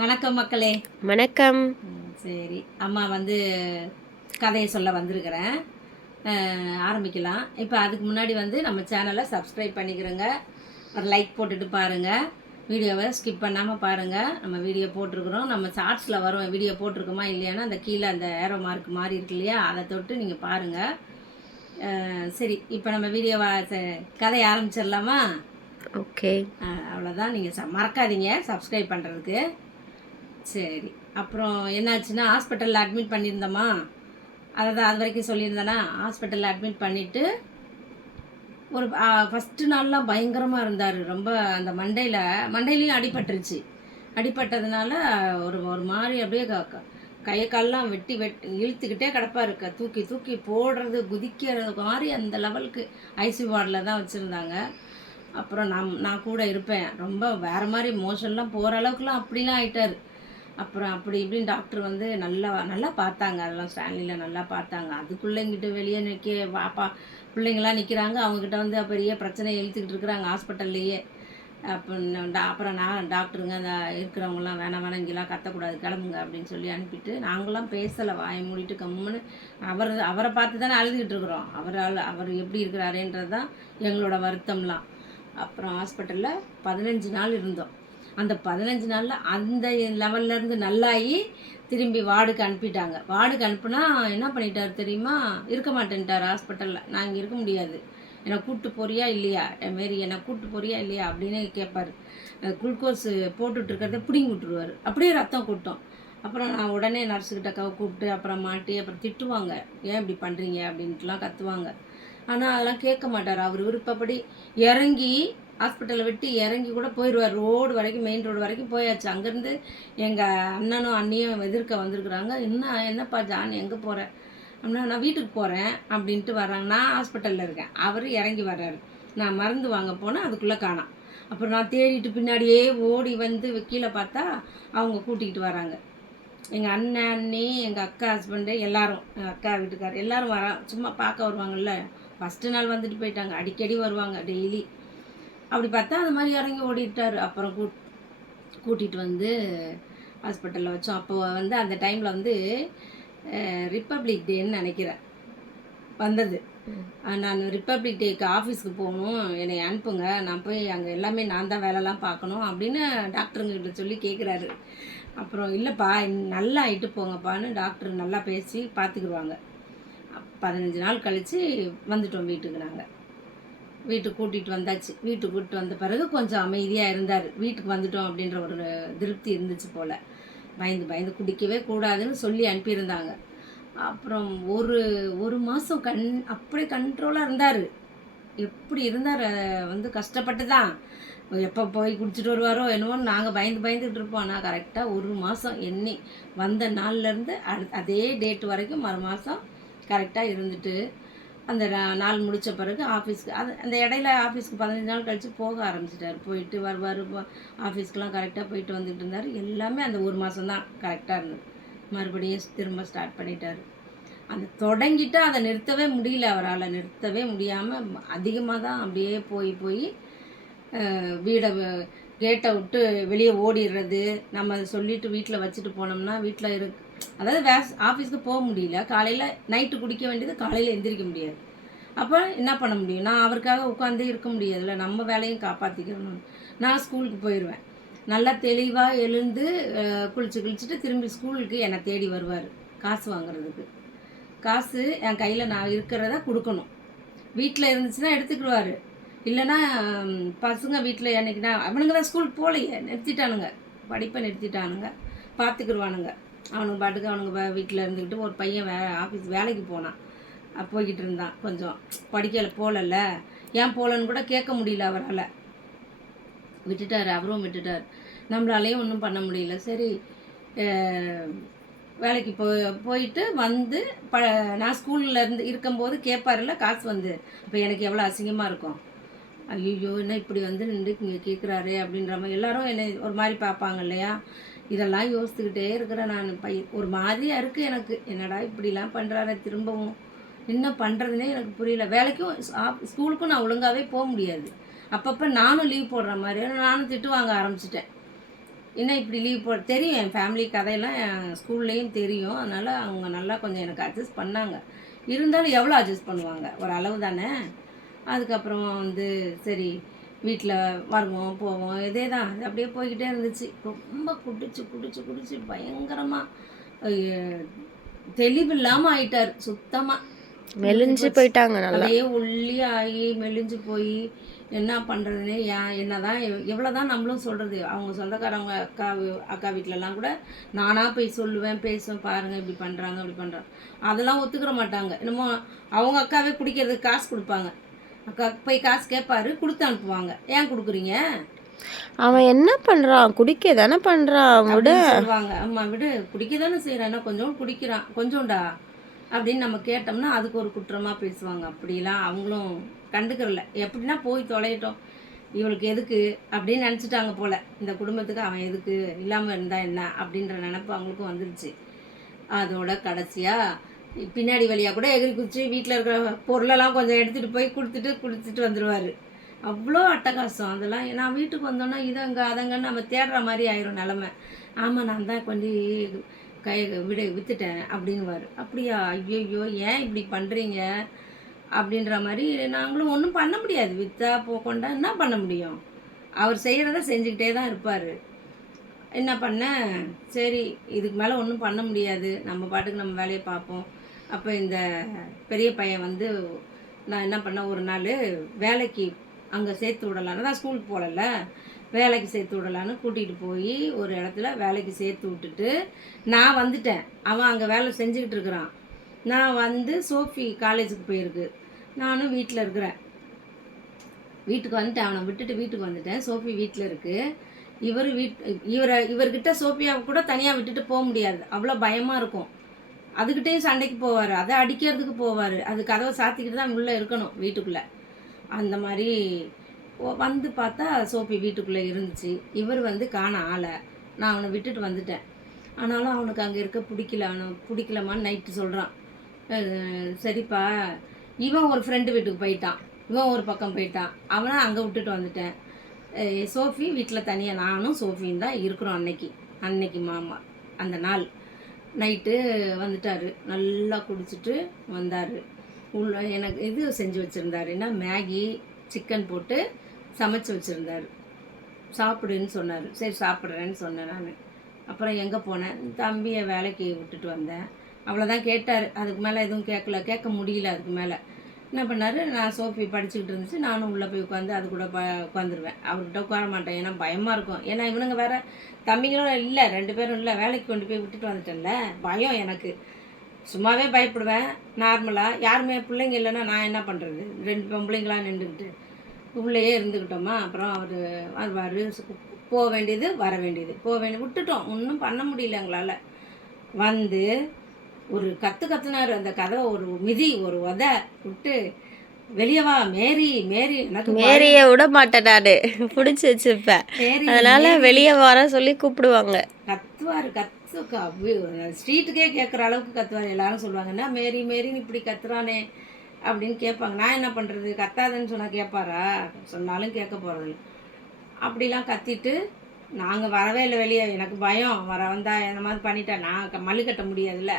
வணக்கம் மக்களே. வணக்கம். சரி. அம்மா வந்து கதையை சொல்ல வந்திருக்கிறேன். ஆரம்பிக்கலாம். இப்போ அதுக்கு முன்னாடி வந்து நம்ம சேனலை சப்ஸ்கிரைப் பண்ணிக்கிறோங்க. ஒரு லைக் போட்டுட்டு பாருங்கள் வீடியோவை ஸ்கிப் பண்ணாமல் பாருங்கள் நம்ம வீடியோ போட்டிருக்கிறோம். நம்ம ஷார்ட்ஸில் வரும். வீடியோ போட்டிருக்கோமா இல்லையானா அந்த கீழே அந்த ஏரோ மார்க் மாதிரி இருக்கு இல்லையா? அதை தொட்டு நீங்கள் பாருங்கள் சரி. இப்போ நம்ம வீடியோவை கதையை ஆரம்பிச்சிடலாமா? ஓகே. அவ்வளோதான் நீங்கள் மறக்காதீங்க. சப்ஸ்கிரைப் பண்ணுறதுக்கு சரி. அப்புறம் என்னாச்சுன்னா ஹாஸ்பிட்டலில் அட்மிட் பண்ணியிருந்தோமா? அதை தான் அது வரைக்கும் சொல்லியிருந்தேனா ஹாஸ்பிட்டலில் அட்மிட் பண்ணிவிட்டு ஒரு ஃபஸ்ட்டு நாள்லாம் பயங்கரமாக இருந்தார். ரொம்ப அந்த மண்டையில் மண்டையிலையும் அடிபட்டுருச்சு. அடிபட்டதுனால ஒரு ஒரு மாதிரி அப்படியே க- கையை கால்லாம் வெட்டி வெட் இழுத்துக்கிட்டே கிடப்பாக க தூக்கி தூக்கி போடுறது குதிக்கிறது மாதிரி அந்த லெவலுக்கு ஐசி வார்டில் தான் வச்சுருந்தாங்க. அப்புறம் நான் நான் கூட இருப்பேன். ரொம்ப வேறு மாதிரி மோஷன்லாம் போகிற அளவுக்குலாம் அப்படிலாம் ஆயிட்டார். அப்புறம் அப்படி இப்படின்னு டாக்டர் வந்து நல்லா நல்லா பார்த்தாங்க. அதெல்லாம் ஸ்டான்லியில் நல்லா பார்த்தாங்க. அதுக்குள்ளே இங்கிட்டு வெளியே நிற்க பாப்பா பிள்ளைங்களாம் நிற்கிறாங்க அவங்கக்கிட்ட வந்து பெரிய பிரச்சனை இழுத்துக்கிட்டு இருக்கிறாங்க ஹாஸ்பிட்டல்லையே. அப்போ அப்புறம் நான் டாக்டருங்க அந்த இருக்கிறவங்கலாம் வேணாம் வேணாம் இங்கெல்லாம் கத்தக்கூடாது கிளம்புங்க அப்படின்னு சொல்லி அனுப்பிட்டு நாங்களாம் பேசலை. வாய் மூடிட்டு கம்முன்னு அவர் அவரை பார்த்து தானே அழுதுகிட்டு இருக்கிறோம். அவரால் அவர் எப்படி இருக்கிறாருன்றது தான் எங்களோட வருத்தம்லாம். அப்புறம் ஹாஸ்பிட்டலில் பதினஞ்சு நாள் இருந்தோம். அந்த பதினஞ்சு நாளில் அந்த லெவல்லேருந்து நல்லாயி திரும்பி வார்டுக்கு அனுப்பிட்டாங்க. வார்டுக்கு அனுப்புனா என்ன பண்ணிட்டார் தெரியுமா? இருக்க மாட்டேன்ட்டார் ஹாஸ்பிட்டலில் நான் இங்கே இருக்க முடியாது. என்னை கூப்பிட்டு போறியா இல்லையா? என் மாரி என்னை கூப்பிட்டு போறியா இல்லையா? அப்படின்னு கேட்பார் குளுக்கோஸ் போட்டுட்டு இருக்கிறத பிடிங்கி விட்டுருவார். அப்படியே ரத்தம் கூட்டம். அப்புறம் நான் உடனே நர்ஸுக்கிட்ட கூப்பிட்டு அப்புறம் மாட்டி அப்புறம் திட்டுவாங்க. ஏன் இப்படி பண்ணுறீங்க அப்படின்ட்டுலாம் கத்துவாங்க. ஆனால் அதெல்லாம் கேட்க மாட்டார். அவர் விருப்பப்படி இறங்கி ஹாஸ்பிட்டலை விட்டு இறங்கி கூட போயிடுவார் ரோடு வரைக்கும் மெயின் ரோடு வரைக்கும் போயாச்சு. அங்கேருந்து எங்கள் அண்ணனும் அண்ணியும் எதிர்க்க வந்திருக்குறாங்க. என்ன என்னப்பா ஜான் எங்கே போகிறேன் அப்படின்னா நான் வீட்டுக்கு போகிறேன் அப்படின்ட்டு வர்றாங்க. நான் ஹாஸ்பிட்டலில் இருக்கேன். அவர் இறங்கி வர்றாரு. நான் மருந்து வாங்க போனால் அதுக்குள்ளே காணோம். அப்புறம் நான் தேடிட்டு பின்னாடியே ஓடி வந்து கீழே பார்த்தா அவங்க கூட்டிகிட்டு வராங்க. எங்கள் அண்ணன் அண்ணி எங்கள் அக்கா ஹஸ்பண்டு எல்லாரும் எங்கள் அக்கா வீட்டுக்கார் எல்லாரும் வரா சும்மா பார்க்க வருவாங்கல்ல. ஃபஸ்ட்டு நாள் வந்துட்டு போயிட்டாங்க. அடிக்கடி வருவாங்க டெய்லி அப்படி பார்த்தா அந்த மாதிரி இறங்கி ஓடிட்டார். அப்புறம் கூட் கூட்டிகிட்டு வந்து ஹாஸ்பிட்டலில் வச்சோம். அப்போ வந்து அந்த டைமில் வந்து ரிப்பப்ளிக் டேன்னு நினைக்கிறேன். வந்தது. நான் ரிப்பப்ளிக் டேக்கு ஆஃபீஸ்க்கு போகணும். என்னை அனுப்புங்க. நான் போய் அங்கே எல்லாமே நான் தான் வேலைலாம் பார்க்கணும் அப்படின்னு டாக்டருங்கிட்ட சொல்லி கேட்குறாரு அப்புறம் இல்லைப்பா நல்லா ஆயிட்டு போங்கப்பான்னு டாக்டர் நல்லா பேசி பார்த்துக்குருவாங்க பதினஞ்சு நாள் கழித்து வந்துட்டோம் வீட்டுக்கு நாங்கள் வீட்டுக்கு கூட்டிகிட்டு வந்தாச்சு. வீட்டுக்கு கூட்டிட்டு வந்த பிறகு கொஞ்சம் அமைதியாக இருந்தார். வீட்டுக்கு வந்துட்டோம் அப்படின்ற ஒரு திருப்தி இருந்துச்சு போல். பயந்து பயந்து குடிக்கவே கூடாதுன்னு சொல்லி அனுப்பியிருந்தாங்க. அப்புறம் ஒரு ஒரு மாதம் கண் அப்படியே கண்ட்ரோலாக இருந்தார். எப்படி இருந்தார்? வந்து கஷ்டப்பட்டு தான் எப்போ போய் குடிச்சிட்டு வருவாரோ என்னவோ நாங்கள் பயந்து பயந்துக்கிட்டு இருப்போம். ஆனால் கரெக்டாக ஒரு மாதம் எண்ணி வந்த நாள்லேருந்து அடு அதே டேட் வரைக்கும் மறு மாதம் கரெக்டாக இருந்துட்டு அந்த நா- நாள் முடித்த பிறகு ஆஃபீஸ்க்கு அது அந்த இடையில ஆஃபீஸ்க்கு பதினஞ்சு நாள் கழித்து போக ஆரம்பிச்சிட்டார். போயிட்டு வருவார் ஆஃபீஸ்க்கெலாம் கரெக்டாக போயிட்டு வந்துட்டு இருந்தார். எல்லாமே அந்த ஒரு மாதம் தான் கரெக்டாக இருந்தது. மறுபடியும் திரும்ப ஸ்டார்ட் பண்ணிட்டார். அந்த தொடங்கிட்டு அதை நிறுத்தவே முடியல அவரால். நிறுத்தவே முடியாமல் அதிகமாக தான் அப்படியே போய் போய் வீடை கேட்டை விட்டு வெளியே ஓடிடுறது. நம்ம சொல்லிட்டு வீட்டில் வச்சுட்டு போனோம்னா வீட்டில் இருக்கு அதாவது வே ஆஃபீஸ்க்கு போக முடியல. காலையில் நைட்டு குடிக்க வேண்டியது காலையில் எந்திரிக்க முடியாது. அப்போ என்ன பண்ண முடியும்? நான் அவருக்காக உட்காந்தே இருக்க முடியாதுல்ல. நம்ம வேலையும் காப்பாற்றிக்கணும் நான் ஸ்கூலுக்கு போயிடுவேன் நல்லா தெளிவாக எழுந்து குளிச்சு குளிச்சுட்டு திரும்பி ஸ்கூலுக்கு என்னை தேடி வருவார். காசு வாங்குறதுக்கு. காசு என் கையில் நான் இருக்கிறத கொடுக்கணும். வீட்டில் இருந்துச்சுன்னா எடுத்துக்கிடுவார். இல்லைன்னா பசங்க வீட்டில் என்னைக்குன்னா அவனுங்க தான் ஸ்கூலுக்கு போகலையே. நிறுத்திட்டானுங்க. படிப்பை நிறுத்திட்டானுங்க. பார்த்துக்கிடுவானுங்க அவனுங்க பாட்டுக்கு அவனுங்க வீட்டில் இருந்துக்கிட்டு ஒரு பையன் வே ஆஃபீஸ் வேலைக்கு போனான். போய்கிட்டு இருந்தான் கொஞ்சம். படிக்கல போகலல்ல ஏன் போகலன்னு கூட கேட்க முடியல அவரால். விட்டுட்டார் அவரும் விட்டுட்டார். நம்மளாலேயும் ஒன்றும் பண்ண முடியல. சரி வேலைக்கு போ போயிட்டு வந்து ப நான் ஸ்கூலில் இருந்து இருக்கும்போது கேட்பாருல்ல காசு வந்து. இப்போ எனக்கு எவ்வளோ அசிங்கமாக இருக்கும். ஐயோ என்ன இப்படி வந்து நின்று இங்கே கேட்குறாரு அப்படின்ற மாதிரி. எல்லாரும் என்னை ஒரு மாதிரி பார்ப்பாங்க இல்லையா? இதெல்லாம் யோசித்துக்கிட்டே இருக்கிறேன் நான். பை ஒரு மாதிரியாக இருக்குது எனக்கு. என்னடா இப்படிலாம் பண்ணுறாரு திரும்பவும். என்ன பண்ணுறதுனே எனக்கு புரியல. வேலைக்கும் ஸ்கூலுக்கும் நான் ஒழுங்காகவே போக முடியாது. அப்பப்போ நானும் லீவ் போடுற மாதிரி. நானும் திட்டு வாங்க ஆரம்பிச்சிட்டேன். என்ன இப்படி லீவ் போ தெரியும் என் ஃபேமிலி கதையெல்லாம் என் ஸ்கூல்லேயும் தெரியும். அதனால் அவங்க நல்லா கொஞ்சம் எனக்கு அட்ஜஸ்ட் பண்ணாங்க. இருந்தாலும் எவ்வளோ அட்ஜஸ்ட் பண்ணுவாங்க? ஒரு அளவு தானே. அதுக்கப்புறம் வந்து சரி வீட்டில் வருவோம் போவோம் இதே தான். அது அப்படியே போய்கிட்டே இருந்துச்சு. ரொம்ப குடிச்சு குடிச்சு குடிச்சு பயங்கரமாக தெளிவில்லாமல் ஆயிட்டார். சுத்தமாக மெலிஞ்சு போயிட்டாங்க அப்படியே ஒல்லி ஆகி மெலிஞ்சு போய் என்ன பண்ணுறதுனே ஏன் என்னதான் எவ்வளோ தான் நம்மளும் சொல்கிறது அவங்க சொந்தக்காரவங்க அக்கா அக்கா வீட்டிலலாம் கூட நானாக போய் சொல்லுவேன் பேசுவேன் பாருங்கள் இப்படி பண்ணுறாங்க இப்படி பண்ணுறாங்க அதெல்லாம் ஒத்துக்கிற மாட்டாங்க. என்னமோ அவங்க அக்காவே குடிக்கிறதுக்கு காசு கொடுப்பாங்க. போய் காசு கேட்பாரு கொடுத்து அனுப்புவாங்க. ஏன் கொடுக்குறீங்க? அவன் என்ன பண்றான்? குடிக்க தானே பண்றான் விட. சொல்லுவாங்க. அம்மா விடு குடிக்க தானே செய்கிறான் கொஞ்சம் குடிக்கிறான். கொஞ்சோண்டா? அப்படின்னு நம்ம கேட்டோம்னா அதுக்கு ஒரு குற்றமாக பேசுவாங்க. அப்படிலாம் அவங்களும் கண்டுக்கிறல எப்படின்னா போய் தொலையட்டும். இவளுக்கு எதுக்கு? அப்படின்னு நினச்சிட்டாங்க போல. இந்த குடும்பத்துக்கு அவன் எதுக்கு? இல்லாமல் இருந்தா என்ன? அப்படின்ற நினப்பு அவங்களுக்கும் வந்துருச்சு. அதோட கடைசியாக பின்னாடி வழியாக கூட எகிரி குச்சி வீட்டில் இருக்கிற பொருளெல்லாம் கொஞ்சம் எடுத்துகிட்டு போய் கொடுத்துட்டு கொடுத்துட்டு வந்துடுவார் அவ்வளோ அட்டகாசம். அதெல்லாம் நான் வீட்டுக்கு வந்தோன்னா இதங்க அதங்கன்னு நம்ம தேடுற மாதிரி ஆயிரும் நிலமை. ஆமாம் நான் தான் கொண்டு கை விட விற்றுட்டேன் அப்படிங்குவார் அப்படியா? ஐயோ ஏன் இப்படி பண்ணுறீங்க அப்படின்ற மாதிரி நாங்களும் ஒன்றும் பண்ண முடியாது. விற்றா போக்கொண்டா என்ன பண்ண முடியும்? அவர் செய்கிறத செஞ்சுக்கிட்டே தான் இருப்பார். என்ன பண்ணேன் சரி இதுக்கு மேலே ஒன்றும் பண்ண முடியாது. நம்ம பாட்டுக்கு நம்ம வேலையை பார்ப்போம். அப்போ இந்த பெரிய பையன் வந்து நான் என்ன பண்ணேன் ஒரு நாள் வேலைக்கு அங்கே சேர்த்து விடலான்னு நான் ஸ்கூலுக்கு போகலல்ல வேலைக்கு சேர்த்து விடலான்னு கூட்டிகிட்டு போய் ஒரு இடத்துல வேலைக்கு சேர்த்து விட்டுட்டு நான் வந்துட்டேன். அவன் அங்கே வேலை செஞ்சுக்கிட்டு இருக்கிறான். நான் வந்து சோஃபி காலேஜுக்கு போயிருக்கு. நானும் வீட்டில் இருக்கிறேன். வீட்டுக்கு வந்துட்டேன். அவனை விட்டுட்டு வீட்டுக்கு வந்துட்டேன். சோஃபி வீட்டில் இருக்குது இவர் வீட் இவரை இவர்கிட்ட சோஃபியாவை கூட தனியாக விட்டுட்டு போக முடியாது. அவ்வளோ பயமாக இருக்கும். அதுக்கிட்டேயும் சண்டைக்கு போவார். அதை அடிக்கிறதுக்கு போவார். அது கதவை சாத்திக்கிட்டு தான் உள்ளே இருக்கணும் வீட்டுக்குள்ளே. அந்த மாதிரி வந்து பார்த்தா சோஃபி வீட்டுக்குள்ளே இருந்துச்சு. இவர் வந்து காண ஆளை. நான் அவனை விட்டுட்டு வந்துட்டேன். ஆனாலும் அவனுக்கு அங்கே இருக்க பிடிக்கல. அவனுக்கு பிடிக்கலமான்னு நைட்டு சொல்கிறான் சரிப்பா. இவன் ஒரு ஃப்ரெண்டு வீட்டுக்கு போயிட்டான். இவன் ஒரு பக்கம் போயிட்டான். அவனை அங்கே விட்டுட்டு வந்துட்டேன். சோஃபி வீட்டில் தனியாக நானும் சோஃபியும் தான் இருக்கிறோம் அன்னைக்கு. அன்னைக்கு மாமா. அந்த நாள். நைட்டு வந்துட்டார். நல்லா குடிச்சிட்டு வந்தார். உள்ள எனக்கு இது செஞ்சு வச்சுருந்தாரு. என்ன மேகி சிக்கன் போட்டு சமைச்சு வச்சுருந்தாரு. சாப்பிடுன்னு சொன்னார். சரி சாப்பிட்றேன்னு சொன்னேன் நான். அப்புறம் எங்கே போனேன்? தம்பியை வேலைக்கு விட்டுட்டு வந்தேன். அவ்வளோதான் கேட்டார். அதுக்கு மேலே எதுவும் கேட்கல கேட்க முடியல அதுக்கு மேலே. என்ன பண்ணார் நான் சோஃபி படிச்சுக்கிட்டு இருந்துச்சு நானும் உள்ளே போய் உட்காந்து அது கூட ப உட்காந்துருவேன். அவர்கிட்ட உட்கார மாட்டேன் ஏன்னா பயமாக இருக்கும். ஏன்னா இவனுங்க வேறு தம்பிங்களும் இல்லை ரெண்டு பேரும் இல்லை வேலைக்கு கொண்டு போய் விட்டுட்டு வந்துட்டேன்ல. பயம் எனக்கு. சும்மாவே பயப்படுவேன் நார்மலாக யாருமே பிள்ளைங்க இல்லைன்னா நான் என்ன பண்ணுறது ரெண்டு பொம்பளைங்களா நின்றுக்கிட்டு உள்ளேயே இருந்துக்கிட்டோமா? அப்புறம் அவர் வருவார் போக வேண்டியது வர வேண்டியது. போக வேண்டியது. விட்டுட்டோம். ஒன்றும் பண்ண முடியல எங்களால். வந்து ஒரு கத்து கத்துனாரு அந்த கதவை ஒரு மிதி ஒரு உத விட்டு வெளியே வா மேரி மேரி எனக்கு. மேரிய விட மாட்டேன் நானு. பிடிச்சி வச்சிருப்பேன். மேரி அதனால வெளியே வர சொல்லி கூப்பிடுவாங்க. கத்துவார் கத்து ஸ்ட்ரீட்டுக்கே கேட்குற அளவுக்கு கத்துவார். எல்லாரும் சொல்லுவாங்க என்ன மேரி மேரின்னு இப்படி கத்துறானே? அப்படின்னு கேட்பாங்க. நான் என்ன பண்ணுறது கத்தாதன்னு சொன்னால் கேட்பாரா? சொன்னாலும் கேட்க போகிறதில்ல அப்படிலாம் கத்திட்டு நாங்கள் வரவே இல்லை வெளியே. எனக்கு பயம். வர வந்தா இந்த மாதிரி பண்ணிட்டேன் நான் மல்லு கட்ட முடியாதுல்ல.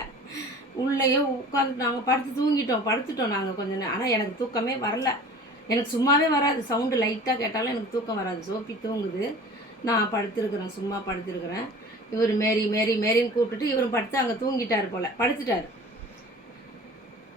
உள்ளேயே உட்காந்து நாங்கள் படுத்து தூங்கிட்டோம். படுத்துட்டோம் நாங்கள் கொஞ்ச நேரம். ஆனால் எனக்கு தூக்கமே வரல. எனக்கு சும்மாவே வராது. சவுண்டு லைட்டாக கேட்டாலும் எனக்கு தூக்கம் வராது. சோப்பி தூங்குது. நான் படுத்திருக்கிறேன். சும்மா படுத்திருக்கிறேன். இவர் மேரி மேரி மேரின்னு கூப்பிட்டுட்டு இவரும் படுத்து அங்கே தூங்கிட்டார் போல. படுத்துட்டார்.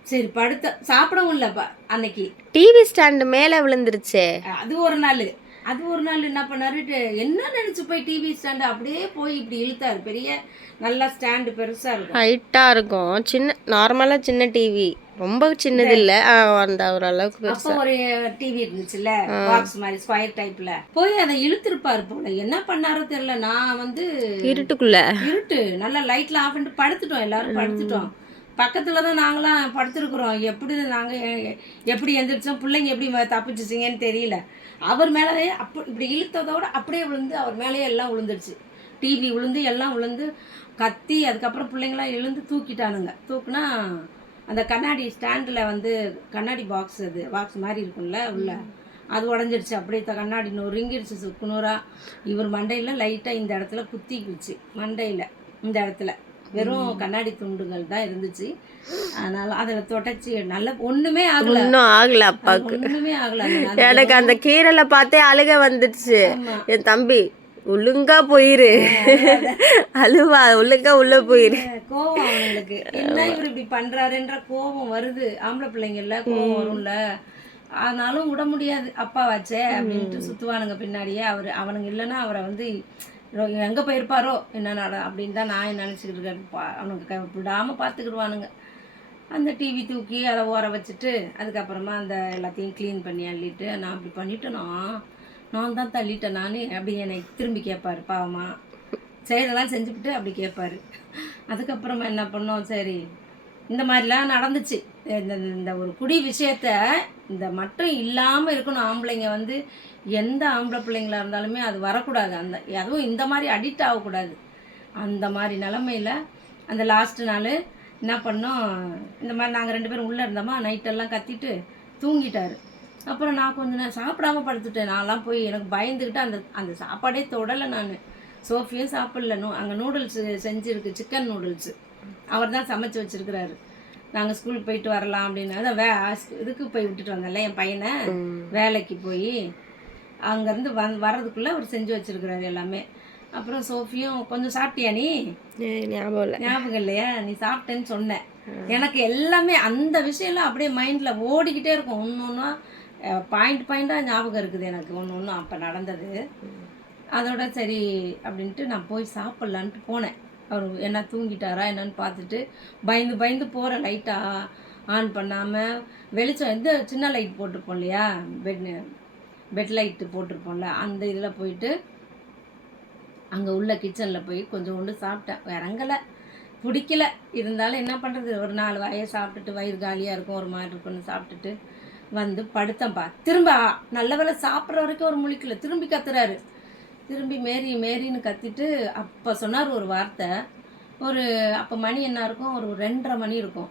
சரி படுத்த சாப்பிடவும் இல்லைப்பா அன்னைக்கு. டிவி ஸ்டாண்டு மேல விழுந்துருச்சே. அது ஒரு நாள். அது ஒரு நாள் என்ன பண்ணாரு என்ன நினைச்சு போய் டிவி ஸ்டாண்டு அப்படியே போய் இப்படி இழுத்தாரு. பெரிய நல்லா ஸ்டாண்டு பெருசா இருக்கும். ஹைட்டா இருக்கும். சின்ன நார்மலா சின்ன டிவி ரொம்ப சின்னது இல்ல. அந்த ஒரு அளவுக்கு அப்போ ஒரு டிவி இருந்துச்சுல்ல பாக்ஸ் மாதிரி ஸ்கொயர் டைப்ல போய் அதை இழுத்திருப்பாரு போல. என்ன பண்ணாரோ தெரியல. நான் வந்து இருட்டுக்குள்ள. இருட்டு. நல்லா லைட்லாம் ஆஃப் பண்ணிட்டு படுத்துட்டோம். எல்லாரும் படுத்துட்டோம். பக்கத்துல தான் நாங்களாம் படுத்துருக்குறோம். எப்படி நாங்க எ- எப்படி எந்திரிச்சோம் பிள்ளைங்க எப்படி தப்பிச்சுச்சிங்கன்னு தெரியல. அவர் மேலே அப்ப இப்படி இழுத்ததோட அப்படியே விழுந்து அவர் மேலேயே எல்லாம் விழுந்துருச்சு. டிவி விழுந்து எல்லாம் விழுந்து கத்தி அதுக்கப்புறம் பிள்ளைங்களாம் எழுந்து தூக்கிட்டானுங்க. தூக்குனா அந்த கண்ணாடி ஸ்டாண்டில் வந்து கண்ணாடி பாக்ஸ் அது பாக்ஸ் மாதிரி இருக்கும்ல உள்ள. அது உடஞ்சிருச்சு. அப்படியே த- கண்ணாடி நொறுங்கிருச்சு சுக்குநூறா இவர் மண்டையில் லைட்டாக இந்த இடத்துல குத்திக்குச்சு. மண்டையில் இந்த இடத்துல. வெறும் கண்ணாடி துண்டுகள் தான் இருந்துச்சு. அதனால அதில் தொடச்சி நல்ல ஒன்றுமே ஆகல. இன்னும் ஆகல அப்பாவுக்கு ஒன்றுமே ஆகல. எனக்கு அந்த கீரலை பார்த்தே அழுக வந்துடுச்சு. என் தம்பி ஒழுங்கா போயிரு. அழுவா ஒழுங்கா உள்ள போயிரு. கோவம் அவனுங்களுக்கு. என்ன இவர் இப்படி பண்றாருன்ற கோவம் வருது. ஆம்பளை பிள்ளைங்கள்ல கோவம் வரும்ல. ஆனாலும் விட முடியாது. அப்பா வச்சே அப்படின்ட்டு சுத்துவானுங்க பின்னாடியே. அவர் அவனுங்க இல்லைன்னா அவரை வந்து எங்கே போயிருப்பாரோ என்ன நட அப்படின்னு தான் நான் நினச்சிக்கிட்டு இருக்கேன். பா- அவனுக்கு விடாமல் பார்த்துக்கிடுவானுங்க அந்த டிவி தூக்கி அதை ஓர வச்சுட்டு அதுக்கப்புறமா அந்த எல்லாத்தையும் க்ளீன் பண்ணி அள்ளிட்டு நான் அப்படி பண்ணிட்டேனா? நான் தான் தள்ளிட்டேன் நான். அப்படி என்னை திரும்பி கேட்பாரு பாவமா. செய்கிறதெல்லாம் செஞ்சுவிட்டு அப்படி கேட்பாரு. அதுக்கப்புறமா என்ன பண்ணோம்? சரி இந்த மாதிரிலாம் நடந்துச்சு. இந்த இந்த ஒரு குடி விஷயத்த இந்த மட்டும் இல்லாமல் இருக்கணும். ஆம்பளைங்க வந்து எந்த ஆம்பளை பிள்ளைங்களாக இருந்தாலுமே அது வரக்கூடாது. அந்த அதுவும் இந்த மாதிரி அடிக்ட் ஆகக்கூடாது. அந்த மாதிரி நிலமையில் அந்த லாஸ்ட்டு நாள் என்ன பண்ணோம்? இந்த மாதிரி நாங்கள் ரெண்டு பேரும் உள்ளே இருந்தோமா? நைட்டெல்லாம் கத்திட்டு தூங்கிட்டாரு. அப்புறம் நான் கொஞ்ச நேரம் சாப்பிடாம படுத்துட்டேன். நான்லாம் போய் எனக்கு பயந்துக்கிட்டு அந்த அந்த சாப்பாடே தொடலை நான். சோஃபியும் சாப்பிடல. நூ அங்கே நூடுல்ஸு செஞ்சுருக்கு சிக்கன் நூடுல்ஸு அவர் தான் சமைச்சு வச்சிருக்கிறாரு. நாங்கள் ஸ்கூலுக்கு போயிட்டு வரலாம் அப்படின்னு. அதான் வே இதுக்கு போய் விட்டுட்டு வந்தேன்ல என் பையனை வேலைக்கு போய் அங்கேருந்து வந் வர்றதுக்குள்ளே அவர் செஞ்சு வச்சிருக்கிறாரு எல்லாமே. அப்புறம் சோஃபியும் கொஞ்சம் சாப்பிட்டியா நீ? ஞாபகம் இல்லை. ஞாபகம் இல்லையா? நீ சாப்பிட்டேன்னு சொன்னேன் எனக்கு எல்லாமே அந்த விஷயம்லாம் அப்படியே மைண்டில் ஓடிக்கிட்டே இருக்கும். ஒன்று ஒன்றா பாயிண்ட் பாயிண்டாக ஞாபகம் இருக்குது எனக்கு. ஒன்று ஒன்றும் அப்போ நடந்தது. அதோட சரி அப்படின்ட்டு நான் போய் சாப்பிட்லான்ட்டு போனேன். அவர் என்ன தூங்கிட்டாரா என்னன்னு பார்த்துட்டு பயந்து பயந்து போகிற லைட்டாக ஆன் பண்ணாமல் வெளிச்சம் இந்த சின்ன லைட் போட்டிருப்போம் இல்லையா? பெட் பெட் லைட்டு போட்டிருப்போம்ல அந்த இதில் போயிட்டு அங்கே உள்ள கிச்சனில் போய் கொஞ்சம் ஒன்று சாப்பிட்டேன். இறங்கலை. பிடிக்கல. இருந்தாலும் என்ன பண்ணுறது ஒரு நாலு வாயை சாப்பிட்டுட்டு வயிறு காலியாக இருக்கும் ஒரு மாதிரி இருக்கும்னு சாப்பிட்டுட்டு வந்து படுத்தம்பா திரும்ப நல்ல வேலை சாப்பிட்ற வரைக்கும் ஒரு முழிக்கல. திரும்பி கத்துறாரு. திரும்பி மேரி மேரின்னு கத்திட்டு அப்போ சொன்னார் ஒரு வார்த்தை. ஒரு அப்போ மணி என்ன இருக்கும்? ஒரு ரெண்டரை மணி இருக்கும்.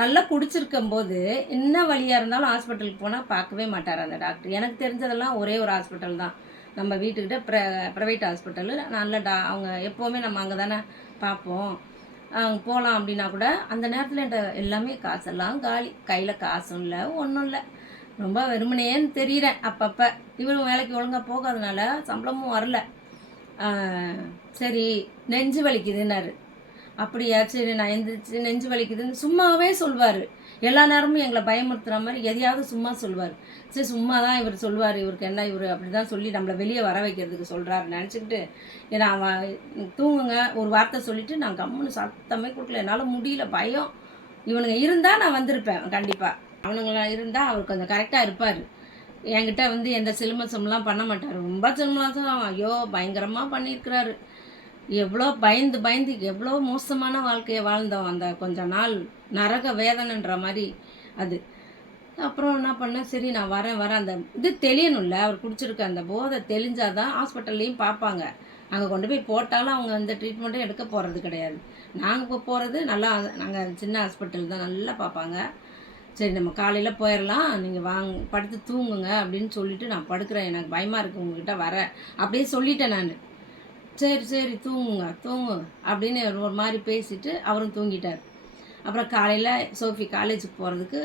நல்லா குடிச்சிருக்கும் போது என்ன வழியாக இருந்தாலும் ஹாஸ்பிட்டலுக்கு போனால் பார்க்கவே மாட்டார் அந்த டாக்டர். எனக்கு தெரிஞ்சதெல்லாம் ஒரே ஒரு ஹாஸ்பிட்டல் தான். நம்ம வீட்டுக்கிட்ட ப்ர ப்ரைவேட் ஹாஸ்பிட்டலு. நல்ல டா அவங்க எப்போவுமே நம்ம அங்கே தானே பார்ப்போம். அவங்க போகலாம் அப்படின்னா கூட அந்த நேரத்தில் என்கிட்ட எல்லாமே காசெல்லாம் காலி. கையில் காசும் இல்லை ஒன்றும் இல்லை. ரொம்ப வெறுமனேன்னு தெரியிறேன் அப்பப்போ. இவரும் வேலைக்கு ஒழுங்காக போகாதனால சம்பளமும் வரல. சரி நெஞ்சு வலிக்குதுன்னாரு. அப்படியா சரி நான் எந்திரிச்சு நெஞ்சு வலிக்குதுன்னு சும்மாவே சொல்வார். எல்லா நேரமும் எங்களை பயமுறுத்துகிற மாதிரி எதையாவது சும்மா சொல்வார். சரி சும்மா தான் இவர் சொல்வார். இவருக்கு என்ன இவர் அப்படி தான் சொல்லி நம்மளை வெளியே வர வைக்கிறதுக்கு சொல்கிறாரு நினச்சிக்கிட்டு ஏன்னா அவன் தூங்குங்க ஒரு வார்த்தை சொல்லிவிட்டு நான் கம்முன்னு சத்தமே கொடுக்கல. என்னால் முடியல பயம். இவனுங்க இருந்தால் நான் வந்திருப்பேன் கண்டிப்பாக அவனுங்களாம் இருந்தால் அவர் கொஞ்சம் கரெக்டாக இருப்பார். என்கிட்ட வந்து எந்த சிலுமசம்லாம் பண்ண மாட்டார். ரொம்ப சிலுமசம் ஐயோ பயங்கரமாக பண்ணியிருக்கிறாரு. எவ்வளோ பயந்து பயந்து எவ்வளோ மோசமான வாழ்க்கையை வாழ்ந்தோம் அந்த கொஞ்ச நாள். நரக வேதனைன்ற மாதிரி அது. அப்புறம் என்ன பண்ணேன் சரி நான் வரேன் வரேன். அந்த இது தெளியணும்ல. அவர் குடிச்சிருக்க அந்த போதை தெளிஞ்சாதான் ஹாஸ்பிட்டல்லையும் பார்ப்பாங்க. அங்கே கொண்டு போய் போட்டாலும் அவங்க அந்த ட்ரீட்மெண்ட்டும் எடுக்க போகிறது கிடையாது. நாங்கள் இப்போ போகிறது நல்லா நாங்கள் சின்ன ஹாஸ்பிட்டல் தான் நல்லா பார்ப்பாங்க. சரி நம்ம காலையில் போயிடலாம் நீங்கள் வாங்க படுத்து தூங்குங்க அப்படின்னு சொல்லிட்டு நான் படுக்கிறேன். எனக்கு பயமாக இருக்குது உங்ககிட்ட வர. அப்படியே சொல்லிட்டேன் நான். சரி சரி தூங்குங்க தூங்கு அப்படின்னு ஒரு மாதிரி பேசிட்டு அவரும் தூங்கிட்டார். அப்புறம் காலையில் சோஃபி காலேஜுக்கு போகிறதுக்கு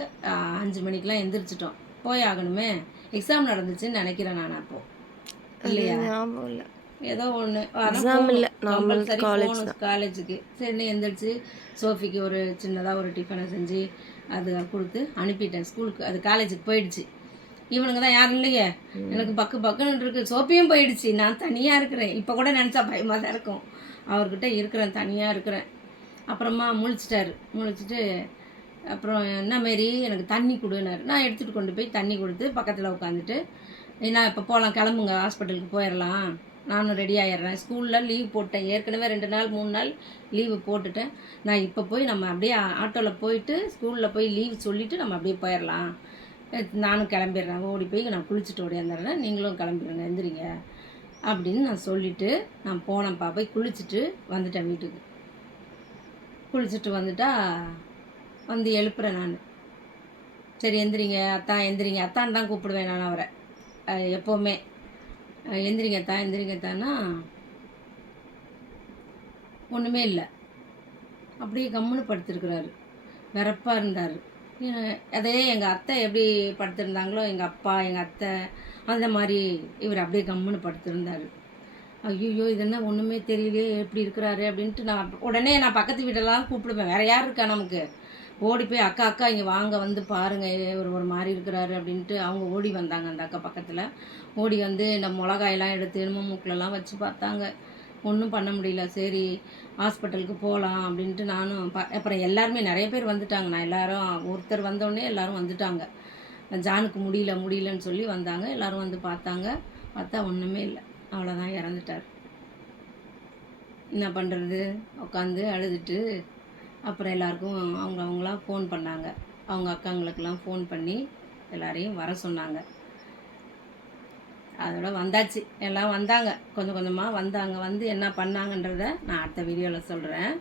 அஞ்சு மணிக்கெலாம் எந்திரிச்சிட்டோம். போய் ஆகணுமே. எக்ஸாம் நடந்துச்சுன்னு நினைக்கிறேன் நான் அப்போ. இல்லையா? ஏதோ ஒன்று இல்ல, college காலேஜுக்கு சரின்னு எந்திரிச்சு சோஃபிக்கு ஒரு சின்னதாக ஒரு டிஃபனை செஞ்சு அது கொடுத்து அனுப்பிட்டேன் ஸ்கூலுக்கு. அது காலேஜுக்கு போயிடுச்சு. இவனுங்க தான் யாரும் இல்லையே? எனக்கு பக்கு பக்குன்னு இருக்கு. சோப்பியும் போயிடுச்சு. நான் தனியாக இருக்கிறேன். இப்போ கூட நினச்சா பயமாக தான் இருக்கும். அவர்கிட்ட இருக்கிறேன் தனியாக இருக்கிறேன். அப்புறமா முழிச்சிட்டாரு. முழிச்சிட்டு அப்புறம் என்ன மாரி எனக்கு தண்ணி கொடுனாரு நான் எடுத்துகிட்டு கொண்டு போய் தண்ணி கொடுத்து பக்கத்தில் உட்காந்துட்டு நான் இப்போ போகலாம் கிளம்புங்க. ஹாஸ்பிட்டலுக்கு போயிடலாம் நானும் ரெடி ஆயிடுறேன். ஸ்கூலில் லீவ் போட்டேன். ஏற்கனவே ரெண்டு நாள் மூணு நாள் லீவு போட்டுட்டேன். நான் இப்போ போய் நம்ம அப்படியே ஆட்டோவில் போயிட்டு ஸ்கூலில் போய் லீவ் சொல்லிவிட்டு நம்ம அப்படியே போயிடலாம். நானும் கிளம்பிடுறேன். ஓடி போய் நான் குளிச்சுட்டு ஓடியாந்துடுறேன். நீங்களும் கிளம்பிடுங்க. எந்திரிங்க. அப்படின்னு நான் சொல்லிவிட்டு நான் போனேன்ப்பா போய் குளிச்சுட்டு வந்துட்டேன் வீட்டுக்கு. குளிச்சுட்டு வந்துட்டா வந்து எழுப்புறேன் நான். சரி எந்திரிங்க. அத்தான் எந்திரிங்க. அத்தான் தான் கூப்பிடுவேன் நான் அவரை. எப்போவுமே. அஹ் எந்திரிங்க அத்தா ஒன்றுமே இல்லை. அப்படியே கம்முன்னு படுத்திருக்கிறாரு. வெறப்பாக இருந்தார். அதே எங்கள் அத்தை எப்படி படுத்திருந்தாங்களோ எங்கள் அப்பா எங்கள் அத்தை அந்த மாதிரி இவர் அப்படியே கம்முன்னு படுத்திருந்தார். ஐயோ இது ஒன்றுமே தெரியலையே எப்படி இருக்கிறாரு அப்படின்ட்டு நான் உடனே நான் பக்கத்து வீட்டெல்லாம் கூப்பிடுவேன். வேறு யார் இருக்கா நமக்கு? ஓடி போய் அக்கா அக்கா இங்கே வாங்க வந்து பாருங்க ஒரு ஒரு மாதிரி இருக்கிறாரு அப்படின்ட்டு அவங்க ஓடி வந்தாங்க அந்த அக்கா பக்கத்தில். ஓடி வந்து இந்த மிளகாயெல்லாம் எடுத்து என்னமோ மூக்கிலலாம் வச்சு பார்த்தாங்க. ஒன்றும் பண்ண முடியல. சரி ஹாஸ்பிட்டலுக்கு போகலாம் அப்படின்ட்டு நானும் ப அப்புறம் எல்லாருமே நிறைய பேர் வந்துட்டாங்க. நான் எல்லாரும் ஒருத்தர் வந்தோடனே எல்லாரும் வந்துட்டாங்க. ஜானுக்கு முடியல முடியலன்னு சொல்லி வந்தாங்க. எல்லாரும் வந்து பார்த்தாங்க. பார்த்தா ஒன்றுமே இல்லை. அவ்வளோதான் இறந்துட்டார். என்ன பண்ணுறது உட்காந்து அழுதுட்டு அப்புறம் எல்லாருக்கும் அவங்க அவங்களாம் ஃபோன் பண்ணாங்க. அவங்க அக்காங்களுக்கெல்லாம் ஃபோன் பண்ணி எல்லாரையும் வர சொன்னாங்க. அதோட வந்தாச்சு. எல்லாம் வந்தாங்க. கொஞ்சம் கொஞ்சமாக வந்தாங்க. வந்து என்ன பண்ணாங்கன்றத நான் அடுத்த வீடியோவில் சொல்கிறேன்